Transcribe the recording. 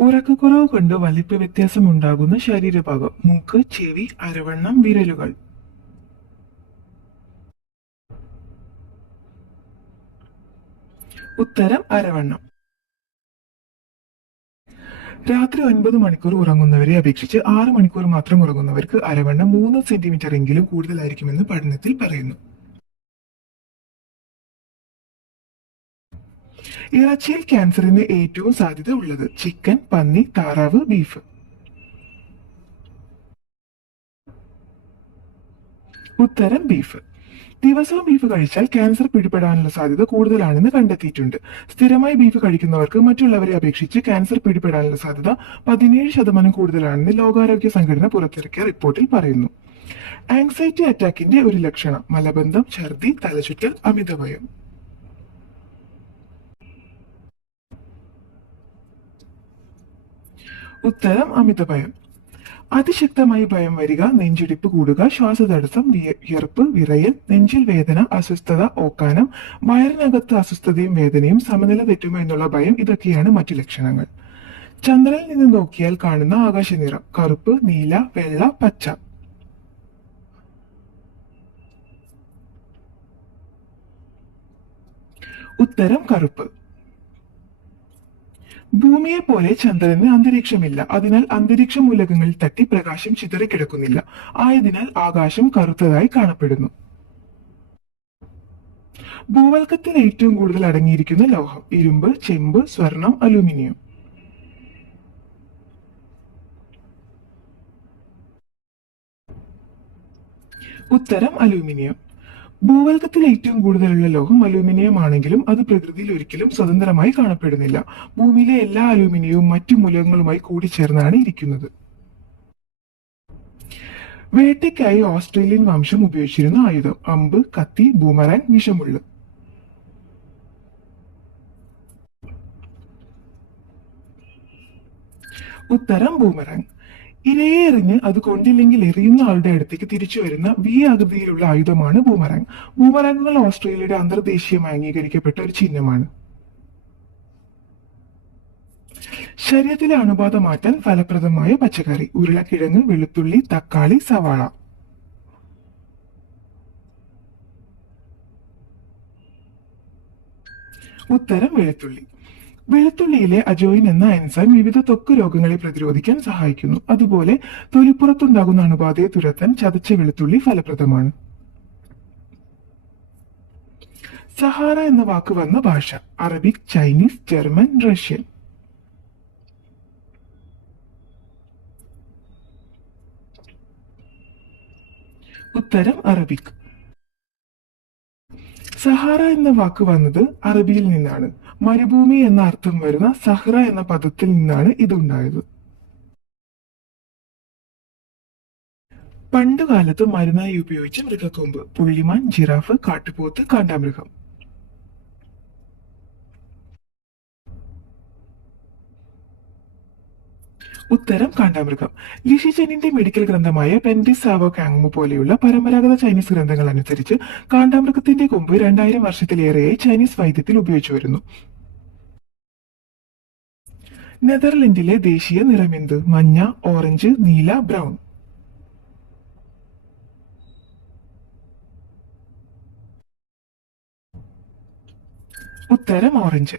ഉറക്കക്കുറവ് കൊണ്ട് വലിപ്പ വ്യത്യാസമുണ്ടാകുന്ന ശരീരഭാഗം: മൂക്ക്, ചെവി, അരവണ്ണം, വിരലുകൾ. ഉത്തരം അരവണ്ണം. രാത്രി 9 മണിക്കൂർ ഉറങ്ങുന്നവരെ അപേക്ഷിച്ച് 6 മണിക്കൂർ മാത്രം ഉറങ്ങുന്നവർക്ക് അരവണ്ണം 3 സെന്റിമീറ്റർ എങ്കിലും കൂടുതലായിരിക്കുമെന്ന് പഠനത്തിൽ പറയുന്നു. ഇറച്ചിയിൽ ക്യാൻസറിന് ഏറ്റവും സാധ്യത ഉള്ളത്: ചിക്കൻ, പന്നി, താറാവ്, ബീഫ്. ഉത്തരം ബീഫ്. ദിവസവും ബീഫ് കഴിച്ചാൽ ക്യാൻസർ പിടിപെടാനുള്ള സാധ്യത കൂടുതലാണെന്ന് കണ്ടെത്തിയിട്ടുണ്ട്. സ്ഥിരമായി ബീഫ് കഴിക്കുന്നവർക്ക് മറ്റുള്ളവരെ അപേക്ഷിച്ച് ക്യാൻസർ പിടിപെടാനുള്ള സാധ്യത 17% കൂടുതലാണെന്ന് ലോകാരോഗ്യ സംഘടന പുറത്തിറക്കിയ റിപ്പോർട്ടിൽ പറയുന്നു. ആങ്സൈറ്റി അറ്റാക്കിന്റെ ഒരു ലക്ഷണം: മലബന്ധം, ഛർദി, തലചുറ്റൽ, അമിതഭയം. ഉത്തരം അമിതഭയം. അതിശക്തമായി ഭയം വരിക, നെഞ്ചിടിപ്പ് കൂടുക, ശ്വാസതടസ്സം, വിയർപ്പ്, വിറയൽ, നെഞ്ചിൽ വേദന, അസ്വസ്ഥത, ഓക്കാനം, വയറിനകത്ത് അസ്വസ്ഥതയും വേദനയും, സമനില തെറ്റുമോ എന്നുള്ള ഭയം, ഇതൊക്കെയാണ് മറ്റു ലക്ഷണങ്ങൾ. ചന്ദ്രനിൽ നിന്ന് നോക്കിയാൽ കാണുന്ന ആകാശനിറം: കറുപ്പ്, നീല, വെള്ള, പച്ച. ഉത്തരം കറുപ്പ്. ഭൂമിയെ പോലെ ചന്ദ്രന് അന്തരീക്ഷമില്ല. അതിനാൽ അന്തരീക്ഷ മൂലകങ്ങളിൽ തട്ടി പ്രകാശം ചിതറിക്കിടക്കുന്നില്ല. ആയതിനാൽ ആകാശം കറുത്തതായി കാണപ്പെടുന്നു. ഭൂവൽക്കത്തിൽ ഏറ്റവും കൂടുതൽ അടങ്ങിയിരിക്കുന്ന ലോഹം: ഇരുമ്പ്, ചെമ്പ്, സ്വർണം, അലൂമിനിയം. ഉത്തരം അലൂമിനിയം. ഭൂവൽക്കത്തിൽ ഏറ്റവും കൂടുതലുള്ള ലോഹം അലൂമിനിയം ആണെങ്കിലും അത് പ്രകൃതിയിൽ ഒരിക്കലും സ്വതന്ത്രമായി കാണപ്പെടുന്നില്ല. ഭൂമിയിലെ എല്ലാ അലൂമിനിയവും മറ്റു മൂലകങ്ങളുമായി കൂടിച്ചേർന്നാണ് ഇരിക്കുന്നത്. വേട്ടയ്ക്കായി ഓസ്ട്രേലിയൻ വംശം ഉപയോഗിച്ചിരുന്ന ആയുധം: അമ്പ്, കത്തി, ബൂമറാങ്, വിഷമുള്ള്. ഉത്തരം ബൂമറാങ്. ഇരയെ എറിഞ്ഞ് അത് കൊണ്ടില്ലെങ്കിൽ എറിയുന്ന ആളുടെ അടുത്തേക്ക് തിരിച്ചു വരുന്ന വി ആകൃതിയിലുള്ള ആയുധമാണ് ബൂമറാങ്. ബൂമറാങ്ങുകൾ ഓസ്ട്രേലിയയുടെ അന്തർദേശീയമായി അംഗീകരിക്കപ്പെട്ട ഒരു ചിഹ്നമാണ്. ശരീരത്തിലെ അണുബാധ മാറ്റാൻ ഫലപ്രദമായ പച്ചക്കറി: ഉരുളക്കിഴങ്ങ്, വെളുത്തുള്ളി, തക്കാളി, സവാള. ഉത്തരം വെളുത്തുള്ളി. വെളുത്തുള്ളിയിലെ അജോയിൻ എന്ന എൻസൈം വിവിധ ത്വക്ക് രോഗങ്ങളെ പ്രതിരോധിക്കാൻ സഹായിക്കുന്നു. അതുപോലെ തൊലിപ്പുറത്തുണ്ടാകുന്ന അണുബാധയെ തുരത്താൻ ചതച്ച വെളുത്തുള്ളി ഫലപ്രദമാണ്. സഹാറ എന്ന വാക്ക് വന്ന ഭാഷ: അറബിക്, ചൈനീസ്, ജർമ്മൻ, റഷ്യൻ. ഉത്തരം അറബിക്. സഹാറ എന്ന വാക്ക് വന്നത് അറബിയിൽ നിന്നാണ്. മരുഭൂമി എന്ന അർത്ഥം വരുന്ന സഹ്റ എന്ന പദത്തിൽ നിന്നാണ് ഇതുണ്ടായത്. പണ്ടുകാലത്ത് മരുന്നായി ഉപയോഗിച്ച മൃഗക്കൊമ്പ്: പുള്ളിമാൻ, ജിറാഫ്, കാട്ടുപോത്ത്, കാണ്ടാമൃഗം. ഉത്തരം കാണ്ടാമൃഗം. ലിഷിചെനിന്റെ മെഡിക്കൽ ഗ്രന്ഥമായ പെൻഡിസ് സാവോ കാങ്മു പോലെയുള്ള പരമ്പരാഗത ചൈനീസ് ഗ്രന്ഥങ്ങൾ അനുസരിച്ച് കാണ്ടാമൃഗത്തിന്റെ കൊമ്പ് 2000 വർഷത്തിലേറെയായി ചൈനീസ് വൈദ്യത്തിൽ ഉപയോഗിച്ചു വരുന്നു. നെതർലൻഡിലെ ദേശീയ നിറമെന്ത്? മഞ്ഞ, ഓറഞ്ച്, നീല, ബ്രൗൺ. ഉത്തരം ഓറഞ്ച്.